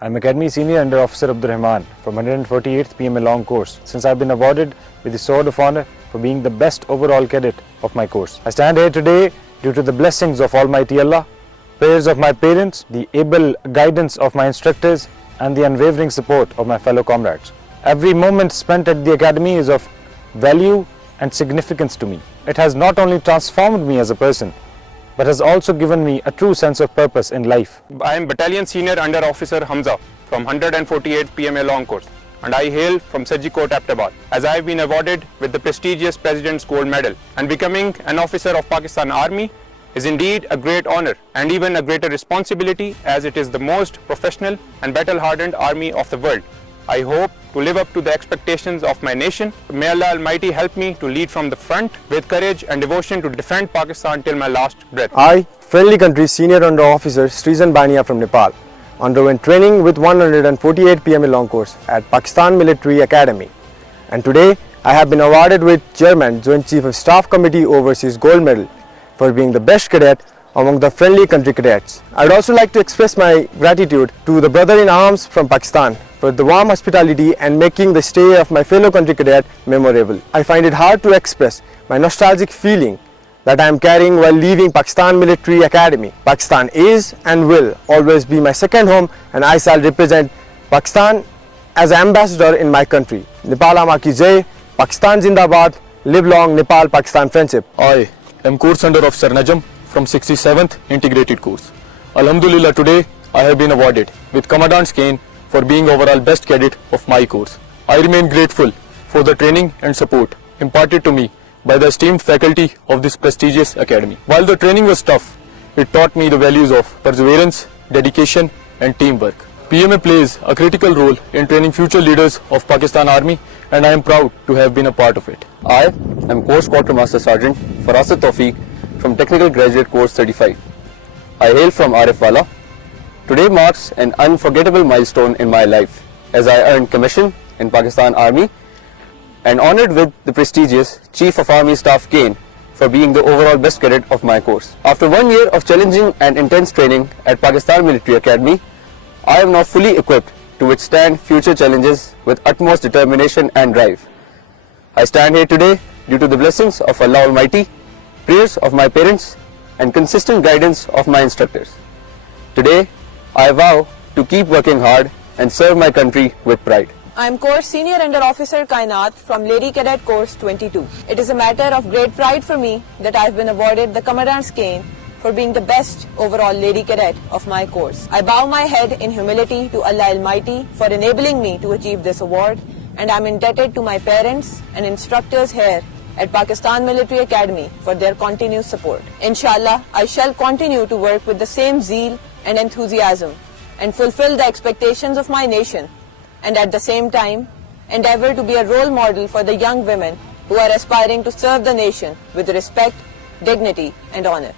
I'm Academy Senior Under Officer Abdur Rahman from 148th PMA Long Course since I've been awarded with the Sword of Honor for being the best overall cadet of my course. I stand here today due to the blessings of Almighty Allah, prayers of my parents, the able guidance of my instructors and the unwavering support of my fellow comrades. Every moment spent at the Academy is of value and significance to me. It has not only transformed me as a person, but has also given me a true sense of purpose in life. I am Battalion Senior Under Officer Hamza from 148th PMA Long Course and I hail from Sajjikot, abbottabad, as I have been awarded with the prestigious President's Gold Medal. And becoming an officer of Pakistan Army is indeed a great honor and even a greater responsibility, as it is the most professional and battle-hardened army of the world. I hope to live up to the expectations of my nation. May Allah Almighty help me to lead from the front with courage and devotion to defend Pakistan till my last breath. I, friendly country Senior Under Officer Srijan Bania from Nepal, underwent training with 148 PMA Long Course at Pakistan Military Academy. And today I have been awarded with Chairman Joint Chief of Staff Committee Overseas Gold Medal for being the best cadet among the friendly country cadets. I would also like to express my gratitude to the brother in arms from Pakistan for the warm hospitality and making the stay of my fellow country cadet memorable. I find it hard to express my nostalgic feeling that I am carrying while leaving Pakistan Military Academy. Pakistan is and will always be my second home, and I shall represent Pakistan as ambassador in my country. Nepal Ama ki jai, Pakistan Zindabad, live long Nepal-Pakistan friendship. I am Course Under Officer Najam from 67th Integrated Course. Alhamdulillah, today I have been awarded with Commandant's Cane for being overall best cadet of my course. I remain grateful for the training and support imparted to me by the esteemed faculty of this prestigious academy. While the training was tough, it taught me the values of perseverance, dedication and teamwork. PMA plays a critical role in training future leaders of Pakistan Army, and I am proud to have been a part of it. I am Course Quartermaster Sergeant Farasat Tawfiq from Technical Graduate Course 35. I hail from Arifwala. Today marks an unforgettable milestone in my life as I earned commission in Pakistan Army and honored with the prestigious Chief of Army Staff cane for being the overall best cadet of my course. After 1 year of challenging and intense training at Pakistan Military Academy, I am now fully equipped to withstand future challenges with utmost determination and drive. I stand here today due to the blessings of Allah Almighty, prayers of my parents and consistent guidance of my instructors. Today, I vow to keep working hard and serve my country with pride. I am Course Senior Under Officer Kainat from Lady Cadet Course 22. It is a matter of great pride for me that I have been awarded the Commandant's Cane for being the best overall Lady Cadet of my course. I bow my head in humility to Allah Almighty for enabling me to achieve this award, and I am indebted to my parents and instructors here at Pakistan Military Academy for their continued support. Inshallah, I shall continue to work with the same zeal and enthusiasm and fulfill the expectations of my nation, and at the same time endeavor to be a role model for the young women who are aspiring to serve the nation with respect, dignity and honor.